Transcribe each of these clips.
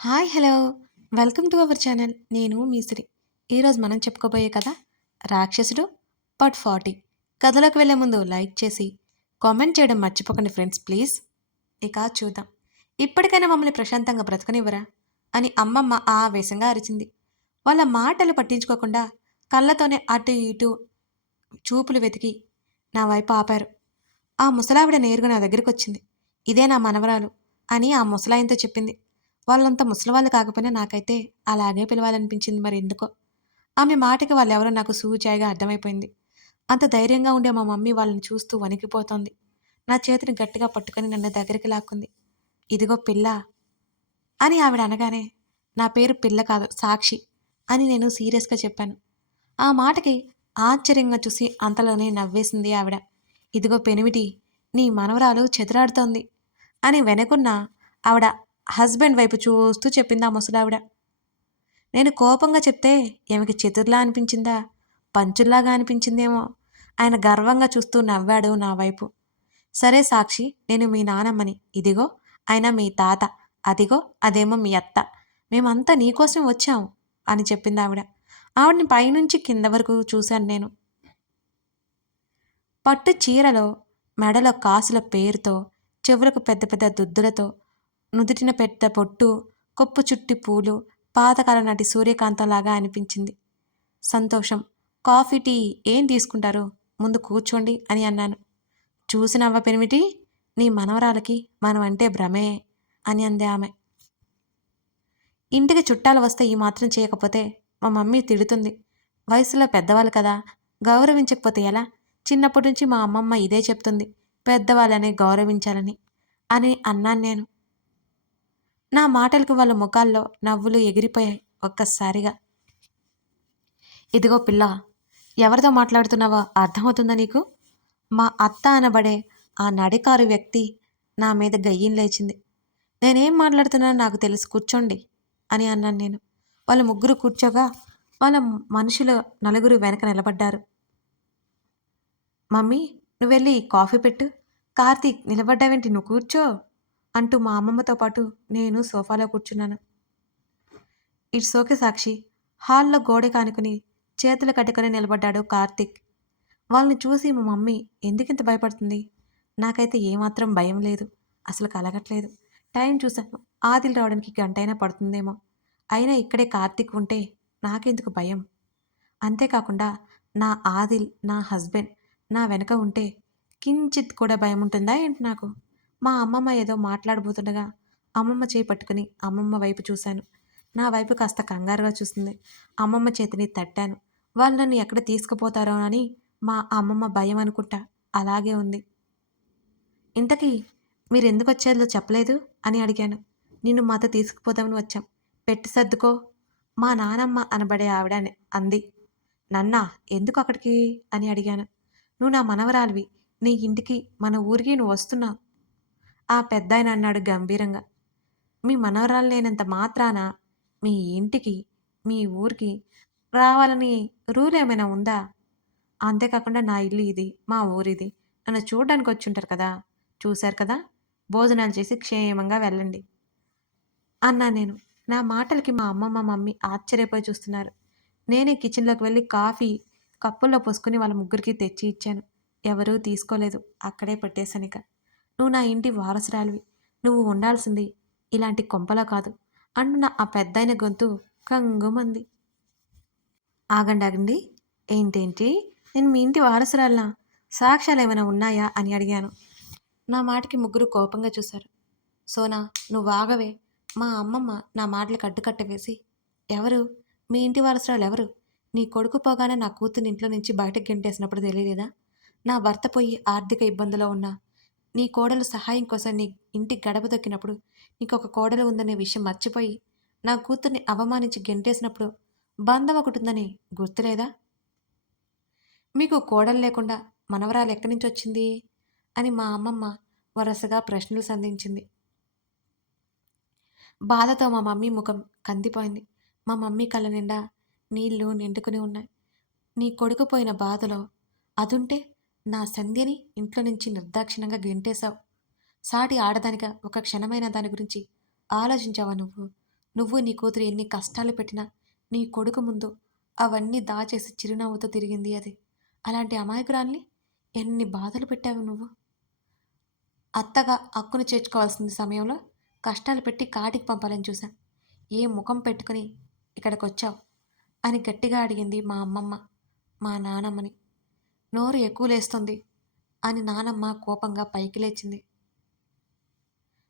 Hi hello welcome to our channel. నేను మీ సిరి. ఈరోజు మనం చెప్పుకోబోయే కథ రాక్షసుడు పార్ట్ 40. కథలోకి వెళ్ళే ముందు లైక్ చేసి కామెంట్ చేయడం మర్చిపోకండి ఫ్రెండ్స్ ప్లీజ్. ఇక చూద్దాం. ఇప్పటికైనా మమ్మల్ని ప్రశాంతంగా బ్రతకనివ్వరా అని అమ్మమ్మ ఆవేశంగా అరిచింది. వాళ్ళ మాటలు పట్టించుకోకుండా కళ్ళతోనే అటు ఇటు చూపులు వెతికి నా వైపు ఆపారు. ఆ ముసలావిడ నేరుగా నా దగ్గరికి వచ్చింది. ఇదే నా మనవరాలు అని ఆ ముసలాయంతో చెప్పింది. వాళ్ళంత ముసలివాళ్ళు కాకపోయినా నాకైతే అలాగే పిలవాలనిపించింది మరి ఎందుకో. ఆమె మాటకి వాళ్ళెవరో నాకు సూచాయిగా అర్థమైపోయింది. అంత ధైర్యంగా ఉండే మా మమ్మీ వాళ్ళని చూస్తూ వణికిపోతోంది. నా చేతిని గట్టిగా పట్టుకొని నన్ను దగ్గరికి లాక్కుంది. ఇదిగో పిల్ల అని ఆవిడ అనగానే, నా పేరు పిల్ల కాదు సాక్షి అని నేను సీరియస్గా చెప్పాను. ఆ మాటకి ఆశ్చర్యంగా చూసి అంతలోనే నవ్వేసింది ఆవిడ. ఇదిగో పెనిమిటి, నీ మనవరాలు చెతురాడుతోంది అని వెనకున్న ఆవిడ హస్బెండ్ వైపు చూస్తూ చెప్పింది ఆ ముసలావిడ. నేను కోపంగా చెప్తే ఈమెకి చతుర్లా అనిపించిందా, పంచుల్లాగా అనిపించిందేమో. ఆయన గర్వంగా చూస్తూ నవ్వాడు నా వైపు. సరే సాక్షి, నేను మీ నానమ్మని. ఇదిగో ఆయన మీ తాత. అదిగో అదేమో మీ అత్త. మేమంతా నీకోసం వచ్చాం అని చెప్పింది ఆవిడ. ఆవిడని పైనుంచి కింద వరకు చూశాను నేను. పట్టు చీరలో, మెడలో కాసుల పేరుతో, చెవులకు పెద్ద పెద్ద దుద్దులతో, నుదుటిన పెద్ద పొట్టు, కొప్పు చుట్టి పూలు, పాతకాలం నాటి సూర్యకాంతంలాగా అనిపించింది. సంతోషం. కాఫీ, టీ ఏం తీసుకుంటారు? ముందు కూర్చోండి అని అన్నాను. చూసినవ్వ పెనిమిటి, నీ మనవరాలకి మనం అంటే భ్రమే అని అంది ఆమె. ఇంటికి చుట్టాలు వస్తే ఈ మాత్రం చేయకపోతే మా మమ్మీ తిడుతుంది. వయసులో పెద్దవాళ్ళు కదా, గౌరవించకపోతే ఎలా? చిన్నప్పటి నుంచి మా అమ్మమ్మ ఇదే చెప్తుంది, పెద్దవాళ్ళని గౌరవించాలని అని అన్నాను నేను. నా మాటలకు వాళ్ళ ముఖాల్లో నవ్వులు ఎగిరిపోయాయి ఒక్కసారిగా. ఇదిగో పిల్ల, ఎవరితో మాట్లాడుతున్నావో అర్థమవుతుందా నీకు? మా అత్త అనబడే ఆ నడికారు వ్యక్తి నా మీద గయ్యం లేచింది. నేనేం మాట్లాడుతున్నానో నాకు తెలుసు, కూర్చోండి అని అన్నాను నేను. వాళ్ళ ముగ్గురు కూర్చోగా వాళ్ళ మనుషులు నలుగురు వెనక నిలబడ్డారు. మమ్మీ, నువ్వెళ్ళి కాఫీ పెట్టు. కార్తీక్, నిలబడ్డావేంటి, నువ్వు కూర్చో అంటూ మా అమ్మమ్మతో పాటు నేను సోఫాలో కూర్చున్నాను. ఇట్స్ ఓకే సాక్షి. హాల్లో గోడ కానుకుని చేతులు కట్టుకొని నిలబడ్డాడు కార్తీక్. వాళ్ళని చూసి మా మమ్మీ ఎందుకింత భయపడుతుంది? నాకైతే ఏమాత్రం భయం లేదు, అసలు కలగట్లేదు. టైం చూశాను, ఆదిల్ రావడానికి గంటైనా పడుతుందేమో. అయినా ఇక్కడే కార్తీక్ ఉంటే నాకెందుకు భయం? అంతేకాకుండా నా ఆదిల్, నా హస్బెండ్ నా వెనక ఉంటే కించిత్ కూడా భయం ఉంటుందా ఏంటి నాకు? మా అమ్మమ్మ ఏదో మాట్లాడబోతుండగా అమ్మమ్మ చేయి పట్టుకుని అమ్మమ్మ వైపు చూశాను. నా వైపు కాస్త కంగారుగా చూస్తుంది. అమ్మమ్మ చేతిని తట్టాను. వాళ్ళు నన్ను ఎక్కడ తీసుకుపోతారో అని మా అమ్మమ్మ భయం అనుకుంటా అలాగే ఉంది. ఇంతకీ మీరెందుకు వచ్చేదో చెప్పలేదు అని అడిగాను. నిన్ను మాతో తీసుకుపోదామని వచ్చాం, పెట్టి సర్దుకో మా నానమ్మ అనబడే ఆవిడ అంది. నన్నా, ఎందుకు అక్కడికి అని అడిగాను. నువ్వు నా మనవరాలివి, నీ ఇంటికి మన ఊరికి నువ్వు వస్తున్నావు ఆ పెద్దాయన అన్నాడు గంభీరంగా. మీ మనవరాలు లేనంత మాత్రాన మీ ఇంటికి, మీ ఊరికి రావాలని రూల్ ఏమైనా ఉందా? అంతేకాకుండా నా ఇల్లు ఇది, మా ఊరిది. నన్ను చూడడానికి వచ్చుంటారు కదా, చూశారు కదా, భోజనాలు చేసి క్షేమంగా వెళ్ళండి అన్నా నేను. నా మాటలకి మా అమ్మమ్మ, మమ్మీ ఆశ్చర్యపోయి చూస్తున్నారు. నేనే కిచెన్లోకి వెళ్ళి కాఫీ కప్పుల్లో పోసుకుని వాళ్ళ ముగ్గురికి తెచ్చి ఇచ్చాను. ఎవరూ తీసుకోలేదు, అక్కడే పెట్టేశానిక. నువ్వు నా ఇంటి వారసురాలివి, నువ్వు ఉండాల్సింది ఇలాంటి కొంపలో కాదు అంటున్న ఆ పెద్దాయన గొంతు కంగుమంది. ఆగండి ఆగండి, ఏంటేంటి, నేను మీ ఇంటి వారసురాలనా? సాక్ష్యాలు ఏమైనా ఉన్నాయా అని అడిగాను. నా మాటకి ముగ్గురు కోపంగా చూశారు. సోనా, నువ్వు ఆగవే. మా అమ్మమ్మ నా మాటలకు అడ్డుకట్ట వేసి, ఎవరు మీ ఇంటి వారసురాలు ఎవరు? నీ కొడుకు పోగానే నా కూతుర్ని ఇంట్లో నుంచి బయటకు గెంటేసినప్పుడు తెలియలేదా? నా భర్త పోయి ఆర్థిక ఇబ్బందిలో ఉన్నా నీ కోడలు సహాయం కోసం నీ ఇంటి గడప దొక్కినప్పుడు నీకు ఒక కోడలు ఉందనే విషయం మర్చిపోయి నా కూతుర్ని అవమానించి గెంటేసినప్పుడు బంధం ఒకటి ఉందని గుర్తులేదా? మీకు కోడలు లేకుండా మనవరాలు ఎక్కడి నుంచి వచ్చింది అని మా అమ్మమ్మ వరుసగా ప్రశ్నలు సంధించింది. బాధతో మా మమ్మీ ముఖం కందిపోయింది. మా మమ్మీ కళ్ళ నిండా నీళ్లు నిండుకుని ఉన్నాయి. నీ కొడుకు పోయిన బాధలో అదుంటే నా సంధ్యని ఇంట్లో నుంచి నిర్దాక్షిణ్యంగా గెంటేశావు. సాటి ఆడదానిగా ఒక క్షణమైన దాని గురించి ఆలోచించావా నువ్వు? నువ్వు నీ కూతురు ఎన్ని కష్టాలు పెట్టినా నీ కొడుకు ముందు అవన్నీ దాచేసి చిరునవ్వుతో తిరిగింది అది. అలాంటి అమాయకురాల్ని ఎన్ని బాధలు పెట్టావు నువ్వు. అత్తగా హక్కును చేర్చుకోవాల్సిన సమయంలో కష్టాలు పెట్టి కాటికి పంపాలని చూశా. ఏ ముఖం పెట్టుకుని ఇక్కడికొచ్చావు అని గట్టిగా అడిగింది మా అమ్మమ్మ మా నానమ్మని. నోరు ఎక్కువ లేస్తుంది అని నానమ్మ కోపంగా పైకి లేచింది.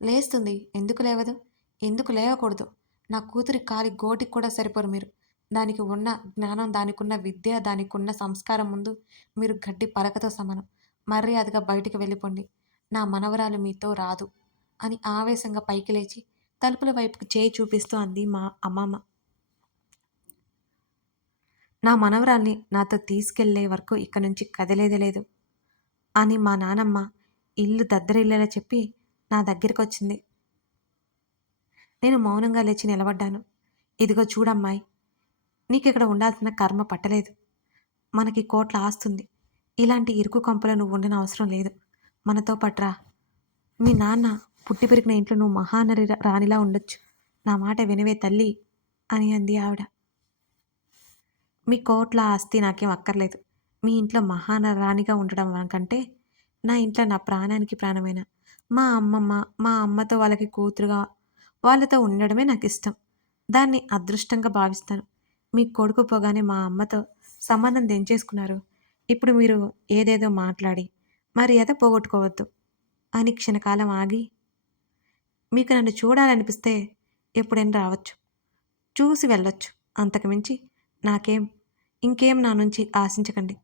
లేస్తుంది. ఎందుకు లేవదు? ఎందుకు లేవకూడదు? నా కూతురి కాలి గోటికి కూడా సరిపోరు మీరు. దానికి ఉన్న జ్ఞానం, దానికున్న విద్య, దానికున్న సంస్కారం ముందు మీరు గడ్డి పరకతో సమానం. మర్యాదగా బయటికి వెళ్ళిపోండి. నా మనవరాలు మీతో రాదు అని ఆవేశంగా పైకి లేచి తలుపుల వైపుకి చేయి చూపిస్తూ అంది మా అమ్మమ్మ. నా మనవరాల్ని నాతో తీసుకెళ్లే వరకు ఇక్కడి నుంచి కదిలేదే లేదు అని మా నానమ్మ ఇల్లు దద్దరిల్లేలా చెప్పి నా దగ్గరికొచ్చింది. నేను మౌనంగా లేచి నిలబడ్డాను. ఇదిగో చూడమ్మాయి, నీకిక్కడ ఉండాల్సిన కర్మ పట్టలేదు. మనకి కోట్ల ఆస్తుంది. ఇలాంటి ఇరుకు కొంపలో నువ్వు ఉండనవసరం లేదు. మనతో పట్రా. మీ నాన్న పుట్టి పెరిగిన ఇంట్లో నువ్వు మహానరి రాణిలా ఉండొచ్చు. నా మాట వినవే తల్లి అని అంది ఆవిడ. మీ కోట్ల ఆస్తి నాకేం అక్కర్లేదు. మీ ఇంట్లో మహారాణిగా ఉండడం కంటే నా ఇంట్లో నా ప్రాణానికి ప్రాణమైన మా అమ్మమ్మ, మా అమ్మతో వాళ్ళకి కూతురుగా వాళ్ళతో ఉండడమే నాకిష్టం. దాన్ని అదృష్టంగా భావిస్తాను. మీ కొడుకు పోగానే మా అమ్మతో సంబంధం తెంచేసుకున్నారు. ఇప్పుడు మీరు ఏదేదో మాట్లాడి మర్యాద పోగొట్టుకోవద్దు అని క్షణకాలం ఆగి, మీకు నన్ను చూడాలనిపిస్తే ఎప్పుడైనా రావచ్చు. చూసి వెళ్ళొచ్చు. అంతకుమించి నాకేం ఇంకేం నా నుంచి ఆశించకండి.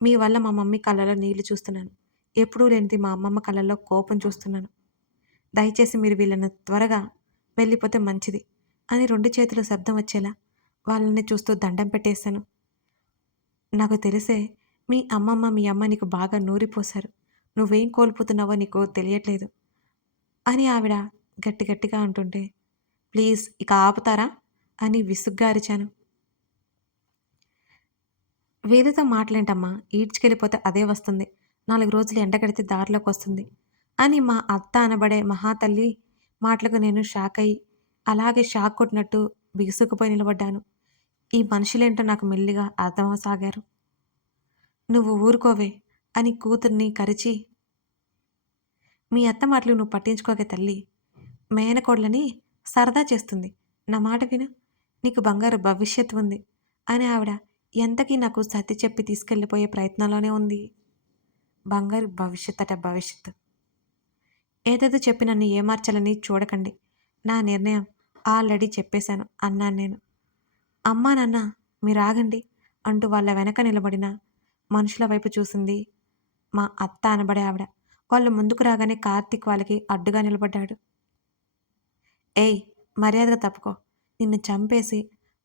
మీ వల్ల మా మమ్మీ కళ్ళలో నీళ్లు చూస్తున్నాను. ఎప్పుడూ లేనిది మా అమ్మమ్మ కళ్ళల్లో కోపం చూస్తున్నాను. దయచేసి మీరు వీళ్ళని త్వరగా వెళ్ళిపోతే మంచిది అని 2 చేతులు శబ్దం వచ్చేలా వాళ్ళని చూస్తూ దండం పెట్టేశాను. నాకు తెలిసే మీ అమ్మమ్మ, మీ అమ్మ నీకు బాగా నూరిపోశారు. నువ్వేం కోల్పోతున్నావో నీకు తెలియట్లేదు అని ఆవిడ గట్టి గట్టిగా అంటుంటే, ప్లీజ్ ఇక ఆపుతారా అని విసుగ్గా అరిచాను. వేదతో మాటలేంటమ్మా, ఈడ్చుకెళ్ళిపోతే అదే వస్తుంది. 4 రోజులు ఎండగడితే దారిలోకొస్తుంది అని మా అత్త అనబడే మహాతల్లి మాటలకు నేను షాక్ అయ్యి, అలాగే షాక్ కొట్టినట్టు బిగుసుకుపోయి నిలబడ్డాను. ఈ మనుషులేంటో నాకు మెల్లిగా అర్థమవసాగారు. నువ్వు ఊరుకోవే అని కూతుర్ని కరిచి, మీ అత్త మాటలు నువ్వు పట్టించుకోకే తల్లి. మేనకోడలని సరదా చేస్తుంది. నా మాట విను. నీకు బంగారు భవిష్యత్తు ఉంది అని ఆవిడ ఎంతకీ నాకు సర్ది చెప్పి తీసుకెళ్ళిపోయే ప్రయత్నంలోనే ఉంది. బంగారు భవిష్యత్ అట భవిష్యత్తు. ఏదేదో చెప్పి నన్ను ఏమార్చాలని చూడకండి. నా నిర్ణయం ఆల్రెడీ చెప్పేశాను అన్నాను నేను. అమ్మా నాన్న మీరాగండి అంటూ వాళ్ళ వెనక నిలబడిన మనుషుల వైపు చూసింది మా అత్త అనబడే ఆవిడ. వాళ్ళు ముందుకు రాగానే కార్తీక్ వాళ్ళకి అడ్డుగా నిలబడ్డాడు. ఏయ్, మర్యాదగా తప్పుకో. నిన్ను చంపేసి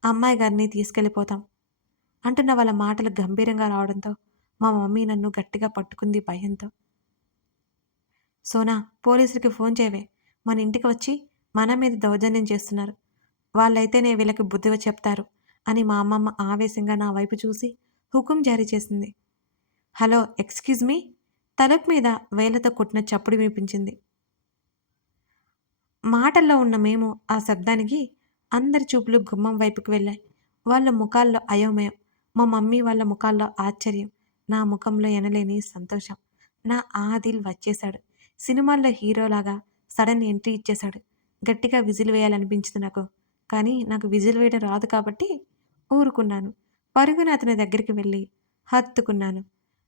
అమ్మాయి గారిని తీసుకెళ్ళిపోతాం అంటున్న వాళ్ళ మాటలు గంభీరంగా రావడంతో మా మమ్మీ నన్ను గట్టిగా పట్టుకుంది భయంతో. సోనా, పోలీసులకి ఫోన్ చేయవే. మన ఇంటికి వచ్చి మన మీద దౌర్జన్యం చేస్తున్నారు. వాళ్ళైతేనే వీళ్ళకి బుద్ధిగా చెప్తారు అని మా అమ్మమ్మ ఆవేశంగా నా వైపు చూసి హుకుం జారీ చేసింది. Hello, excuse me. తలుపు మీద వేలతో కొట్టిన చప్పుడు వినిపించింది. మాటల్లో ఉన్న మేము ఆ శబ్దానికి అందరి చూపులు గుమ్మం వైపుకి వెళ్ళాయి. వాళ్ళ ముఖాల్లో అయోమయం, మా మమ్మీ వాళ్ళ ముఖాల్లో ఆశ్చర్యం, నా ముఖంలో ఎనలేని సంతోషం. నా ఆదిల్ వచ్చేశాడు. సినిమాల్లో హీరోలాగా సడన్ ఎంట్రీ ఇచ్చేశాడు. గట్టిగా విజిల్ వేయాలనిపించింది నాకు. కానీ నాకు విజిల్ వేయడం రాదు కాబట్టి ఊరుకున్నాను. పరుగున అతని దగ్గరికి వెళ్ళి హత్తుకున్నాను.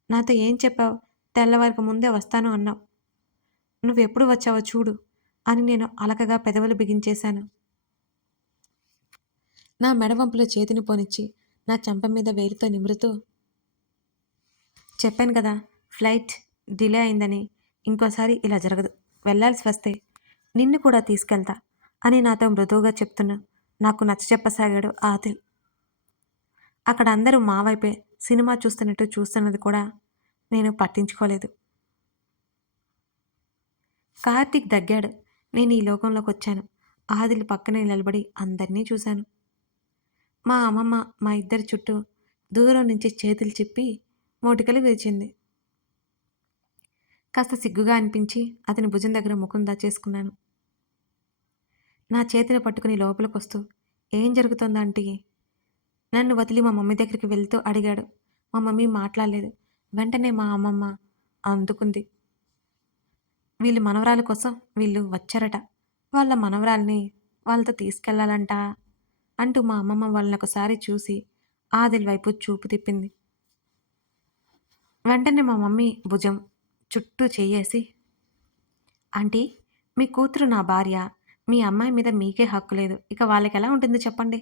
నాతో ఏం చెప్పావు? తెల్లవారికి ముందే వస్తాను అన్నావు. నువ్వెప్పుడు వచ్చావో చూడు అని నేను అలకగా పెదవులు బిగించేశాను. నా మెడవంపులో చేతిని పోనిచ్చి నా చెంప మీద వేలితో నిమురుతూ, చెప్పాను కదా ఫ్లైట్ డిలే అయిందని. ఇంకోసారి ఇలా జరగదు. వెళ్ళాల్సి వస్తే నిన్ను కూడా తీసుకెళ్తా అని నాతో మృదువుగా చెప్తున్నా నాకు నచ్చచెప్పసాగాడు ఆదిల్. అక్కడ అందరూ మా వైపే సినిమా చూస్తున్నట్టు చూస్తున్నది కూడా నేను పట్టించుకోలేదు. కార్తీక్ దగ్గాడు. నేను ఈ లోకంలోకి వచ్చాను. ఆదిల్ పక్కనే నిలబడి అందరినీ చూశాను. మా అమ్మమ్మ మా ఇద్దరి చుట్టూ దూరం నుంచి చేతులు చిప్పి మోటికలు విరిచింది. కాస్త సిగ్గుగా అనిపించి అతని భుజం దగ్గర ముఖం దాచేసుకున్నాను. నా చేతిని పట్టుకుని లోపలికొస్తూ ఏం జరుగుతోందాంటీ? నన్ను వదిలి మా మమ్మీ దగ్గరికి వెళ్తూ అడిగాడు. మా మమ్మీ మాట్లాడలేదు. వెంటనే మా అమ్మమ్మ అందుకుంది. వీళ్ళ మనవరాలి కోసం వీళ్ళు వచ్చారట. వాళ్ళ మనవరాల్ని వాళ్ళతో తీసుకెళ్ళాలంట అంటూ మా అమ్మమ్మ వాళ్ళనొకసారి చూసి ఆదిల్ వైపు చూపు తిప్పింది. వెంటనే మా మమ్మీ భుజం చుట్టూ చెయ్యేసి, ఆంటీ, మీ కూతురు నా భార్య. మీ అమ్మాయి మీద మీకే హక్కు లేదు. ఇక వాళ్ళకెలా ఉంటుంది చెప్పండి?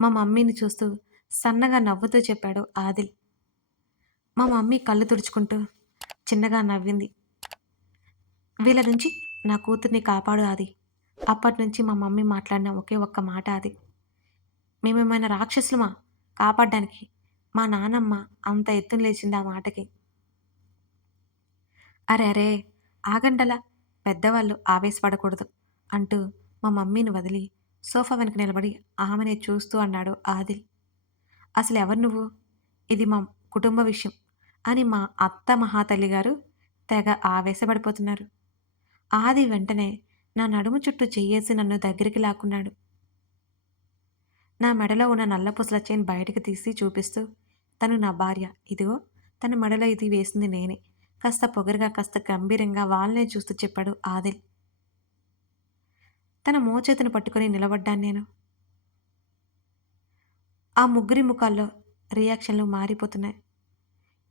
మా మమ్మీని చూస్తూ సన్నగా నవ్వుతూ చెప్పాడు ఆదిల్. మా మమ్మీ కళ్ళు తుడుచుకుంటూ చిన్నగా నవ్వింది. వీళ్ళ నుంచి నా కూతుర్ని కాపాడు ఆది. అప్పటినుంచి మా మమ్మీ మాట్లాడిన ఒకే ఒక్క మాట అది. మేమేమైనా రాక్షసులమా కాపాడ్డానికి? మా నానమ్మ అంత ఎత్తున లేచింది ఆ మాటకి. అరె అరే, ఆగండలా, పెద్దవాళ్ళు ఆవేశపడకూడదు అంటూ మా మమ్మీని వదిలి సోఫా వెనక నిలబడి ఆమెనే చూస్తూ అన్నాడు ఆదిల్. అసలెవరు నువ్వు? ఇది మా కుటుంబ విషయం అని మా అత్త మహాతల్లి గారు తెగ ఆవేశపడిపోతున్నారు. ఆది వెంటనే నా నడుము చుట్టూ చెయ్యేసి నన్ను దగ్గరికి లాక్కున్నాడు. నా మెడలో ఉన్న నల్ల పూసల చైన్ బయటికి తీసి చూపిస్తూ, తను నా భార్య. ఇదిగో తన మెడలో ఇది వేసింది నేనే. కాస్త పొగరుగా, కాస్త గంభీరంగా వాళ్ళనే చూస్తూ చెప్పాడు ఆదిల్. తన మోచేతిని పట్టుకుని నిలబడ్డాను నేను. ఆ ముగ్గురి ముఖాల్లో రియాక్షన్లు మారిపోతున్నాయి.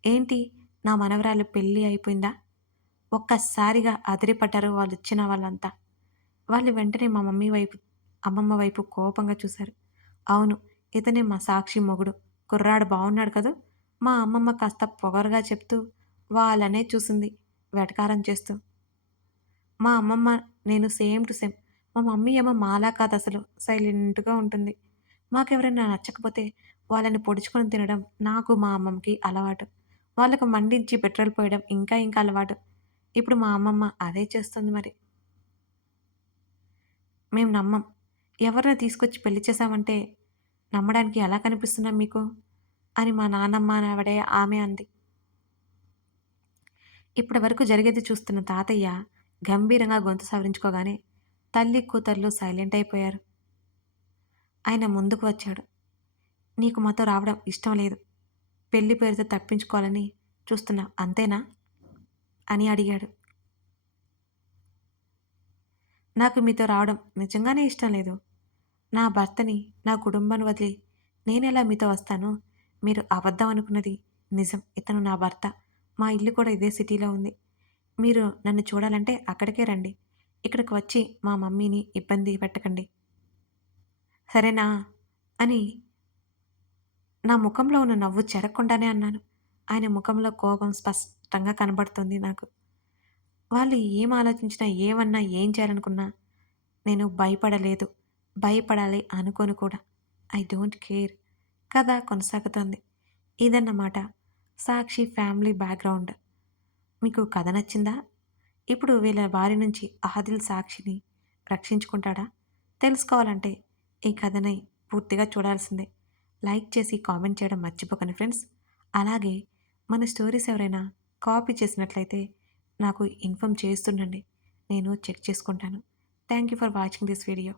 ఏంటి, నా మనవరాలు పెళ్ళి అయిపోయిందా? ఒక్కసారిగా అదిరిపడ్డారు వాళ్ళొచ్చిన వాళ్ళంతా. వాళ్ళు వెంటనే మా మమ్మీ వైపు, అమ్మమ్మ వైపు కోపంగా చూశారు. అవును, ఇతనే మా సాక్షి మొగుడు. కుర్రాడు బావున్నాడు కదూ! మా అమ్మమ్మ కాస్త పొగరుగా చెప్తూ వాళ్ళనే చూసింది వెటకారం చేస్తూ. మా అమ్మమ్మ నేను సేమ్ టు సేమ్. మా మమ్మీ ఏమో మాలా కాదసలు. సైలెంట్‌గా ఉంటుంది. మాకెవరైనా నచ్చకపోతే వాళ్ళని పొడుచుకొని తినడం నాకు, మా అమ్మమ్మకి అలవాటు. వాళ్ళకు మండించి పెట్రోల్ పోయడం ఇంకా ఇంకా అలవాటు. ఇప్పుడు మా అమ్మమ్మ అదే చేస్తుంది మరి. మేము నమ్మం. ఎవరినో తీసుకొచ్చి పెళ్లి చేశామంటే నమ్మడానికి ఎలా కనిపిస్తున్నాం మీకు? అని మా నానమ్మ ఆవిడే ఆమె అంది. ఇప్పటి వరకు జరిగేది చూస్తున్న తాతయ్య గంభీరంగా గొంతు సవరించుకోగానే తల్లి కూతుర్లు సైలెంట్ అయిపోయారు. ఆయన ముందుకు వచ్చాడు. నీకు మాతో రావడం ఇష్టం లేదు. పెళ్లి పేరుతో తప్పించుకోవాలని చూస్తున్నావు అంతేనా? అని అడిగాడు. నాకు మీతో రావడం నిజంగానే ఇష్టం లేదు. నా భర్తని, నా కుటుంబాన్ని వదిలి నేనెలా మీతో వస్తాను? మీరు అబద్ధం అనుకున్నది నిజం. ఇతను నా భర్త. మా ఇల్లు కూడా ఇదే సిటీలో ఉంది. మీరు నన్ను చూడాలంటే అక్కడికే రండి. ఇక్కడికి వచ్చి మా మమ్మీని ఇబ్బంది పెట్టకండి. సరేనా? అని నా ముఖంలో ఉన్న నవ్వు చెరగకుండానే అన్నాను. ఆయన ముఖంలో కోపం స్పష్టంగా కనబడుతుంది నాకు. వాళ్ళు ఏం ఆలోచించినా, ఏమన్నా, ఏం చేయాలనుకున్నా నేను భయపడలేదు. భయపడాలి అనుకోను కూడా. I don't care. కథ కొనసాగుతోంది. ఇదన్నమాట సాక్షి ఫ్యామిలీ బ్యాక్‌గ్రౌండ్. మీకు కథ నచ్చిందా? ఇప్పుడు వీళ్ళ బారి నుంచి ఆదిల్ సాక్షిని రక్షించుకుంటాడా? తెలుసుకోవాలంటే ఈ కథని పూర్తిగా చూడాల్సిందే. లైక్ చేసి కామెంట్ చేయడం మర్చిపోకండి ఫ్రెండ్స్. అలాగే మన స్టోరీస్ ఎవరైనా కాపీ చేసినట్లయితే నాకు ఇన్ఫార్మ్ చేస్తుండండి. నేను చెక్ చేసుకుంటాను. Thank you for watching this video.